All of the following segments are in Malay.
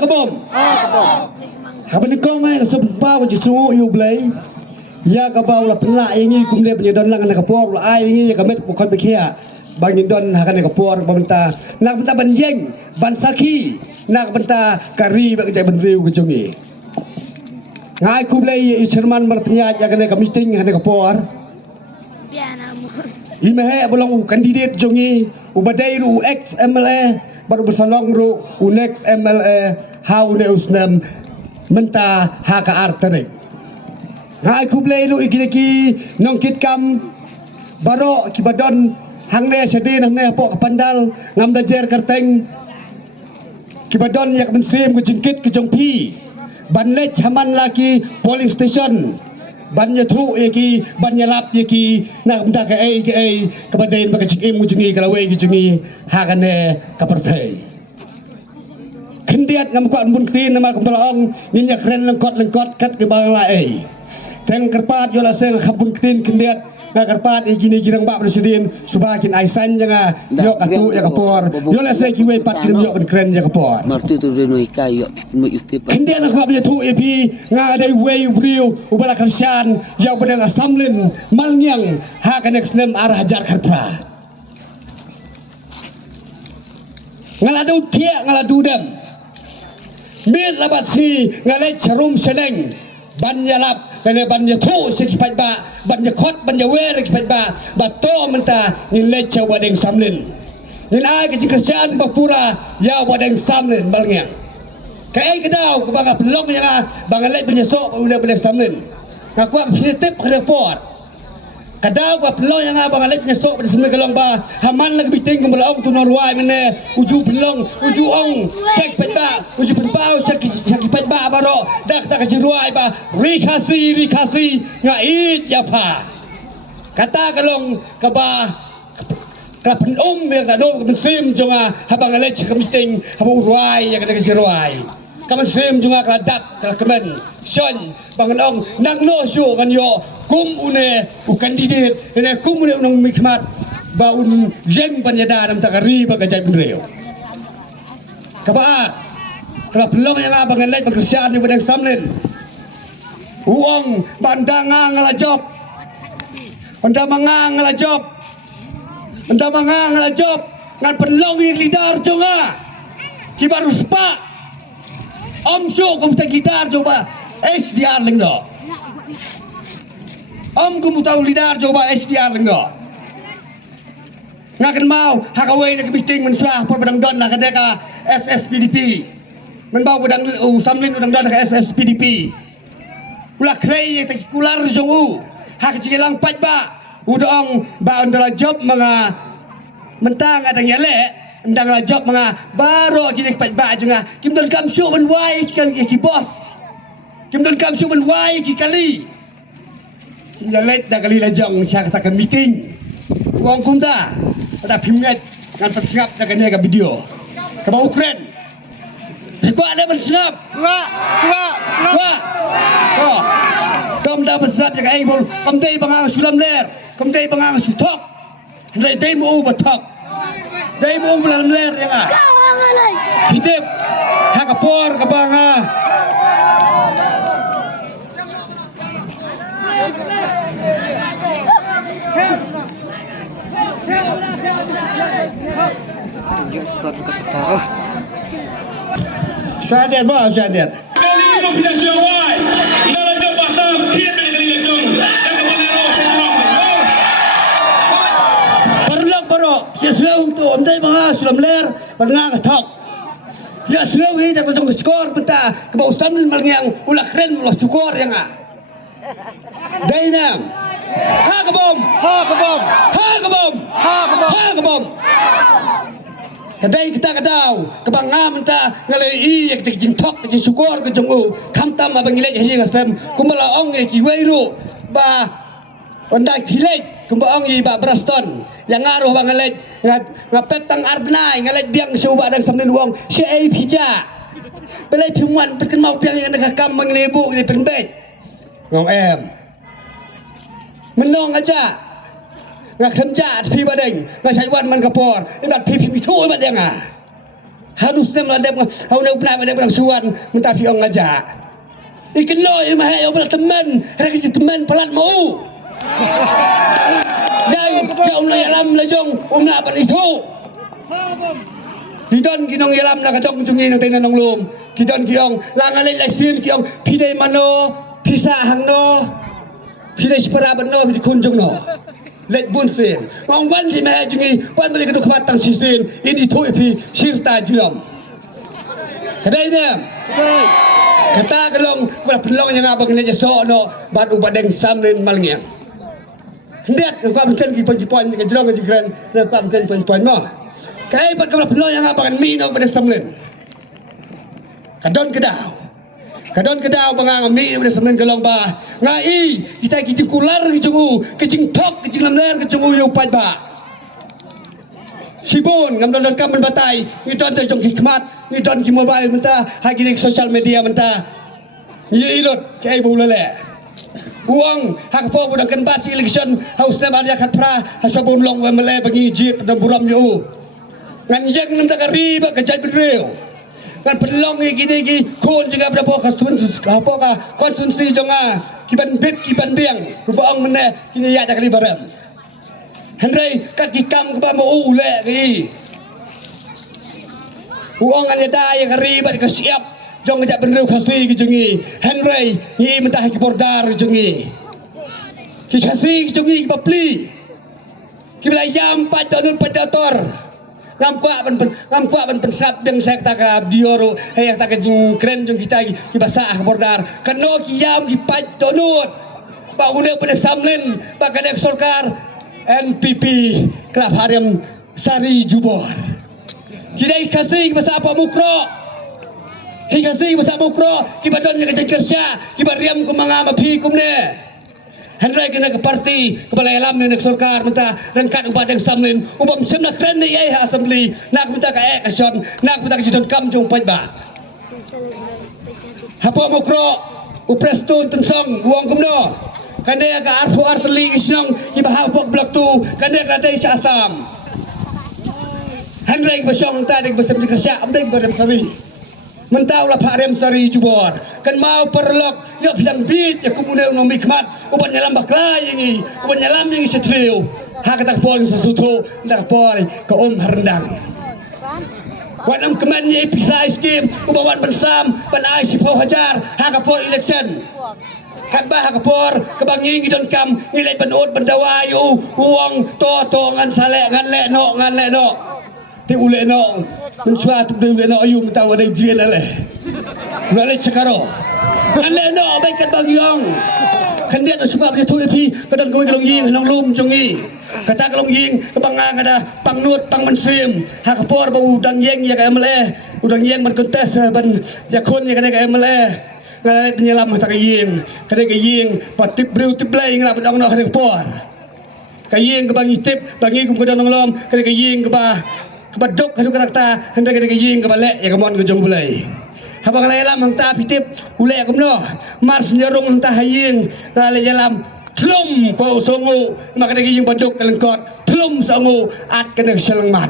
kabom haban kong ay kasabao ko jisungo yublay ya kabaw la pala ini kumde penyedon lang na kapor la ay ini kamet ko kon bekia bangin don hakan kapor banta nak banta banjeng bansaki nak banta kari bak jai benriu ke jongi ngai kumlay isherman mal penyaj ya kan kamisting hakan kapor imehe bolong kandidat jongi ubadai ru ex MLA baru bersalong ru next MLA how ne usnam menta haka arterik ngai kublai lu igileki nongkit kam baro kibadon hangne sedin hangne pok pandal ngam dajer kerteng kibadon yak mensim ke jengkit ke jongpi banlech haman laki polling station bannya thu yaki bannya lap yaki nak benda ke ai kebadan baka cikim mujungi kalawai mujungi hakane kapertai kendiat ngam kuat mun krin nama kempalaong ninya kren lengkot kat ke bang lai teng kerpat yola sel khapun krin kendiat na kerpat gini girang bak presiden subakin aisan janga yok atu ya kapor yola sel kiwe pat kirim yok ben kren ya kapor martu tu reno ikai yok mu yutip kendiat nak bak tu epi ngadai wei brio ubala kersian yang bedang asamlin malnyang ha kanek snem arah hajar karpra ngaladu tiak ngaladu dem mit labat si ngalai charum seleng banyalap kene banya thu sekipat ba banya khot banya wer sekipat ba bato menta nilai cawa deng samlin nilai kecikasian bapura ya wadeng samlin balngiang kai kedau ke banga pelong yang bangalai penyesok boleh samlin ngaku pitip ke port kadau ba pelong yang bangalai penyesok pada samlin kelong ba haman lagi biting ke belong tu norwai mene uju pelong uju ong cek petba uju petbau cek petba baro dak tak jiruai ba rikasi ngait ya pa kata kelong ke ba kapan yang kado kemesim jonga habang alej kemiting habang ruai yang kada jiruai kemesim jonga kadat kemen son bangalong nang no syu kan yo kum une kandidat ne kum une unang mikmat ba un jeng panyada nam takari ba gajai benreo kabaat kalau pelong yang abang alej bekerjaan di badang samlin uang bandanga ngalajop bandamanga ngalajop Mendamang ngalajop ngan pelong yang lidar jonga kibaru spa om syuk kum tak lidar coba SDR lengdo om kum tahu lidar coba SDR lengdo ngakan mau hakawai nak bisting mensuah padang don nak ada SSPDP menbau padang samlin padang don ke SSPDP ulah klei yang tak kular jongu hak cilang pajba udang ba andala job mga mentang adang yale andang job mga baro kini pat ba junga kimdon kam syu ben wai kan ki bos kimdon kam syu ben wai ki kali jalet da kali la jong sya katakan meeting wong kumta ada pimngat ngan persingap da kan ga video ke ba Ukraine ko ada persingap wa ko kom da persingap ga ai bol kom dei bang sulam ler kom dei bangang sutok ndai dei mo batok dei mo bulan ler yang ah hitip hakapor kabanga Syadiat ba syadiat kali nominasi awal nalajo pasal kian kali lejong Sesuatu tu, amdai mga sulam ler, pangang tok. Ya sesuatu ini tak tunggu skor benda kebausan malngiang ulah keren ulah skor yang ah. Dainam. Ha kebom. Kadai kita kadau kebangam enta ngalai yang kita jintok ke skor ke jongu kamtam abang ilej haji ngasem kumala ong ki weiru ba ondai hilej kumbaong iba Braston yang ngaruh bangalej ngapetang arbnai ngalej biang suba dang samnin wong si ai pija belai pimuan perken mau piang yang nakakam manglebu ni penbet ngong em menong aja ngakemja pi badeng ngasai wan man kapor ibat pi thu ibat yang ah harusnya meladap hauna pernah meladap suan minta piong ngajak ikenoi mah ayo teman ada kasi teman pelat mau jauh jauh na yalam lajong umna ban itu Kidon kinong yalam na kadong jungi ng tayo ng lum. Kidon kiyong langalay lasin kiyong piday mano, pisahang no, piday separaban no, piday kunjung no. Let bunsin. Ngong wan si maha jungi, wan balik kadong kamatang sisin, ini to ipi sirta julom. Kaday na. Kata kalong, wala penlong yang abang na so no, baru badeng samlin malngyang. Hindi at nagkabalikan kipon-kipon, kajulong kasigran, nagkabalikan kipon-kipon mo. Kaya ipat kapal peloh yang apakan minong pada samlin. Kadon kedau bangang minong pada samlin galong ba. Ngai kita kicing kular kicungu, kicing tok kicing lamler kicungu yung pat ba. Sibun ngamdon kam batay, ngidon tay jong hikmat, ngidon ki mobile menta, hagi di social media menta. Ye ilot kay bulale. Uang hak po budak kan basi election haus na barya katpra hasabun long wemele bagi jip dan buram yu. Ngan yang nam tak riba kajai bedreo ngan pelong gini kun juga berapa konsumsi jonga kiban bit kiban biang kubaang mana kini ya tak libaran Henry kat kikam kuba mau ule ki uang anya daya riba ka siap jong kajai bedreo kasi kijungi Henry ni mentah ki bordar kijungi ki kasi kijungi ki papli ki belayam padonun padator ngam kuat ban pensat beng saya kata dioro hey kata jing keren jong kita ki basah bordar keno ki yam ki pat donut ba une pada samlin ba kadek sorkar NPP kelab hariam sari jubor kidai kasih bahasa apa mukro ki kasih bahasa mukro ki badon nya kerja ki bariam ku mangama pi kumne Henry kena ke parti kepala alam ni sorkar minta rengkat upadeng samlin ubam semna keren ni ai assembly nak minta ka action nak minta jidon kam jong pajba hapo mokro uprestun tensong buang kumno kande ka arfu arteli isong ibahap blok tu kande ka dai sa asam Henry basong tadi basam kerja amdeng badam sari mentau lah Pak Rem Sari Jubor kan mau perlok ya bilang bit ya kumune no mikmat uban nyalam baklay ini uban nyalam yang setriu ha kata pol sesuatu ndak pol ke rendang wanam kemennya pisah skim ubawan bensam ban ai si pau hajar ha ka pol election kan bah ha ka por ke bangi ngidon kam ngilai benut bendawayu uang to ngan salek ngan lek no ti ule no mensuat tu ule no ayu minta wadai jian ale ule cakaro ale no baik kat bagiong kan dia tu sebab dia tu pi kadang kau kelong ying long lum jongi kata kelong ying kebangang ada pangnut pang mensim hak por bau udang yeng ya ka mle udang yeng man kontes ban ya kon ya ka mle ngalai penyelam tak ying kada ka ying patip breu tiblai ngala ban no kada por ka ying ke bangi tip bangi kum kadang lom kada ka ying ke ba kebadok hadu karakta hendak kena ying ke balik ya kemon ke jong bulai habang lalam hang ta pitip ulai kumno mars nyarung hang ta haying ngalai jalam tlum ko songo maka kena ying badok kelengkot tlum songo at kena selengmat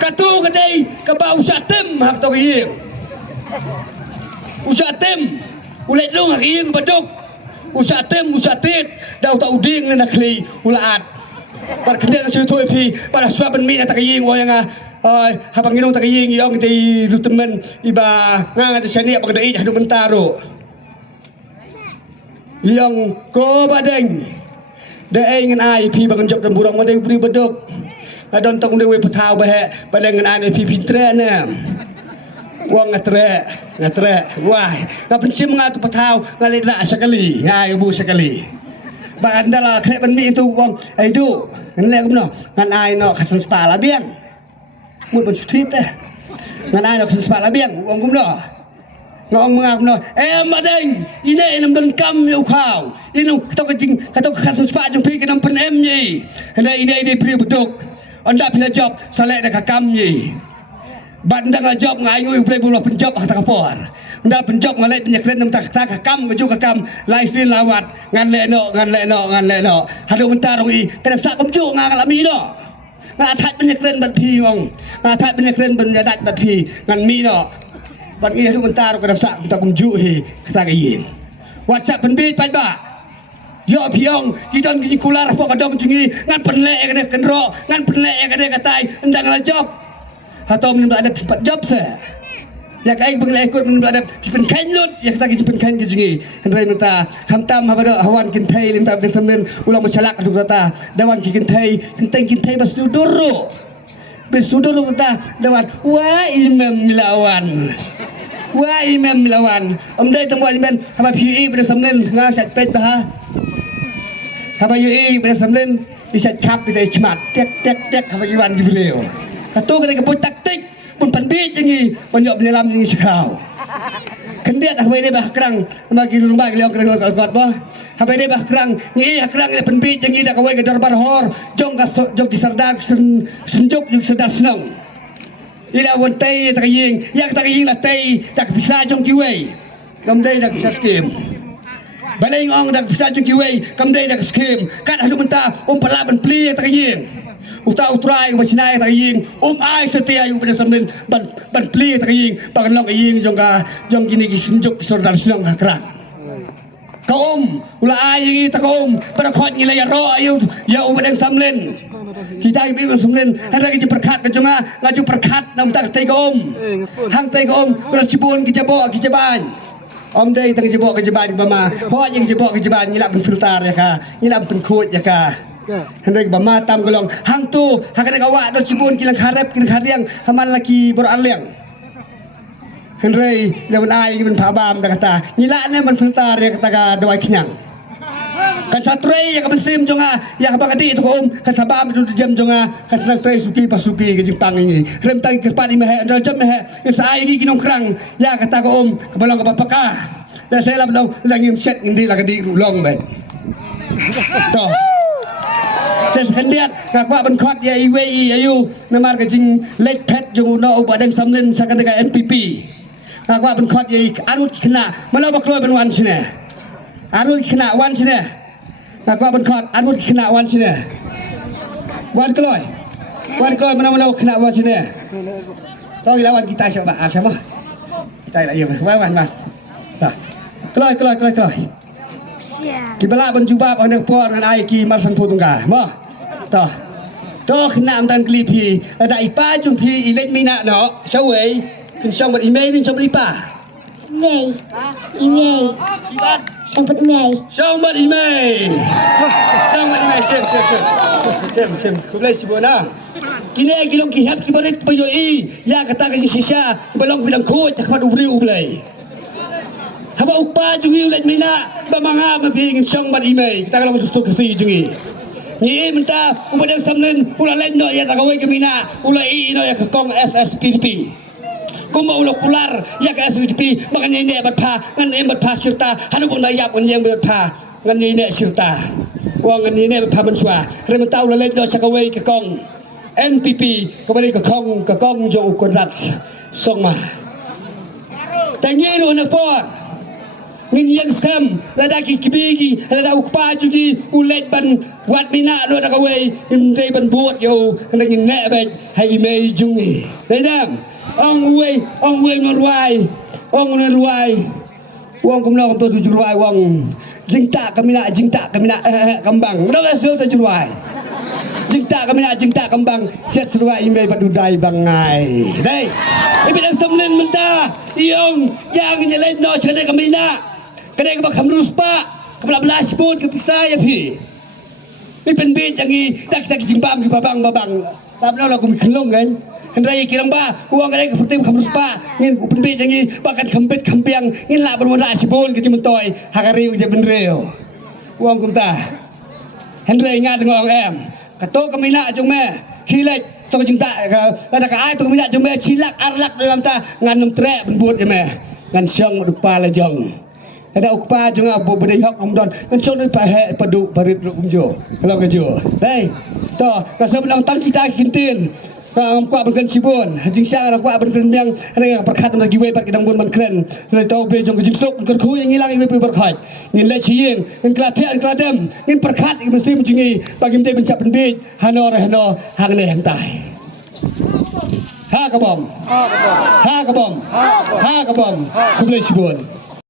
katu kedai ke ba usatem hak to ying usatem ulai dong hak ying badok usatem usatit dau ta uding na kli ulaat pada kena kasi tu pi pada suapan mi tak ying wayang habang inong tak ying yong di lutemen iba ngang ada seni apa kedai hadu bentaro yang ko badeng dai ngan ai pi bangun job dan burang madeng beri bedok adon tong dewe petau bahe badeng ngan ai pi pintre na wang ngatre wah ngapin sim ngatu petau ngalih nak sekali ngai bu sekali bagandala kre ban mi itu wong ai du ngalih kumno ngan ai no kasan spa la biang mut ban sutit ngan ai no kasan spa la biang wong kumno ngong mangap no madeng ine nam dang kam yu khau inu to ka jing ka to kasan spa jong pi ka nam pen em ni handa ine pri buduk anda pila job salek na ka kam ni bandang la job ngai ngui play bulo penjob tak kapor nda penjob ngalai penyekren nam tak kam baju ka kam laisin lawat ngan le no hadu mentar wi kada sak kumju ngalami no ngah that banyak keren bat pi ngong ngah that banyak keren banyak bat pi ngan mi no bat ngi ru bentar ko dak sak ta kum ju hi kata ga yin WhatsApp pen bit pai ba yo piong kidon ki kular po kadong jungi ngan penle kene kenro ngan penle kene katai endang la job atau min ada tempat job se ya kai pengle ikut min ada pen kain lut ya kata ki pen kain ki jungi hendrai minta hamtam habada hawan kin thai lim tab samnen ulang macalak adu kata dawan ki kin thai kin thai bas duduru bas duduru kata dawan wa imam milawan wa imam milawan dai tengwa imam haba PE pada samnen nga sat pet bah haba UE pada samnen isat kap pada ikmat tek haba iwan di beliau katu kena keput taktik pun pandit jangi banyak penyelam jangi sekau kendiat habai dia bah kerang bagi rumah beliau kerang kalau bah habai dia bah kerang ni kerang dia pandit jangi dak kawai ke darbar hor jong kisardar senjuk juk sedar senang ila wantai tak ying yak tak ying la tai tak bisa jong kiwei kamdai dak bisa skim balai ngong dak bisa jong kiwei kamdai dak skim kat hadu mentah pala ban pli tak ying uta utrai masinai tak ying ai setia yu pada samden ban pli tak ying pakan long ying jong gini ki senjuk sordar senang hakran kaum ula ai tak pada khot ngila ya ro ayu ya ubadang samlen kita ibu samlen ada ki perkat ke jonga ngaju perkat nam tak tai hang tai kalau cibun ki jabo ki jaban dai tak jabo ki jaban bama ho yang jabo ki jaban ngila ben filter ya ka ngila ben khut ya ka hendai bama tam golong hang tu hakane kawa do cibun ki lang harep ki khariang haman laki bor aleng hendai lawan ai ben phabam da kata ngila ne ben filter ya kata ka doi knyang kan satrai ya kan sim jonga ya ka bagadi to kan sabam du jam jonga kan senang trai supi pasupi ke jipang ini rem tang ke pani meh dal jam meh sai gi kinong krang ya kata ko ke balong ke papaka dan saya lah balong langim set indi la gadi long be to ses hendiat ngak ba ban khot ya iwe ayu namar ke jing lek pet jong no badang samlen sakan ka NPP ngak ba ban khot ya arut kena mana ba kloi ban wan sine arut kena wan sine nak buat berkat, anu kena wan sini. Wan keloi mana kena wan sini. Tahu lawan kita siapa? Siapa? Kita lah ya. Wan. Dah. Keloi. Kibala benjuba pada por dengan ai ki marsan putungka. Mo. Tah. Toh kena amtan klipi. Ada ipa jumpi ilet mina no. Sawei. Kun song buat email ni song lipa. Email. Sambut email. Sem. Kublai sibona. Kini kilong kihap kibarit payoi. Ya kata kasi sisya. Balong bilang ko tak madu ublay. Haba ukpa jungi ulat mina. Bamanga mapingin siyang mat email. Kita kalau gusto kasi jungi. Ni minta upadang samnen ula lain no ya takaway kamina. Ula ino ya kakong SSPDP. Kung maulo kular ya ka SPDP makanya ini batha ngan em batha sirta hanu bong dayap ngan yang batha ngan ini sirta wong ngan ini batha manswa rem tau la lek do sakaway ka kong NPP kembali ka kong jo ukrat songma tangi no na por ngin yang skam lada ki kibigi lada ukpa jugi ulet ban wat mina do da kaway indai ban buat yo ngin ne ba hai mei jungi dedam ong uwe norway wong kumlo kom to jurway wong jingta kamina kambang dah so to jurway jingta kambang set surway imbe padudai bangai dai ibidang samlen menta iong yang nyeled no chane kamina kene ka khamrus pa kabla blas pun ke pisay fi ipen bin jangi tak jimbam ki babang tabno la kum khlong kan hendrai kirang ba uang kadai keputim khamrus pa ngin penbi jangi bakat kempit kampiang ngin la bermula sibul ke cimentoy hakari je benreo uang kumta hendrai ngat ngong em kato kamina jong me hilek to jingta ada ka ai to kamina jong me silak arlak dalam ta nganum tre benbuat me ngan siang dupa la jong ada ukpa jong abu bedai hok omdon ngan chon pa he padu parit umjo kalau kejo dai to kasab lang tang kita kintin kuat berken cibun jing sia kuat berken yang perkat bagi we pat kedang bun man kren le tau bre jong jing sok ker khu yang hilang we berkat ngin le chieng ngin klathe kladem ngin perkat mesti menjingi bagi mte bencap penbit hano hang ne hang tai ha ka bom ha ka bom kuble cibun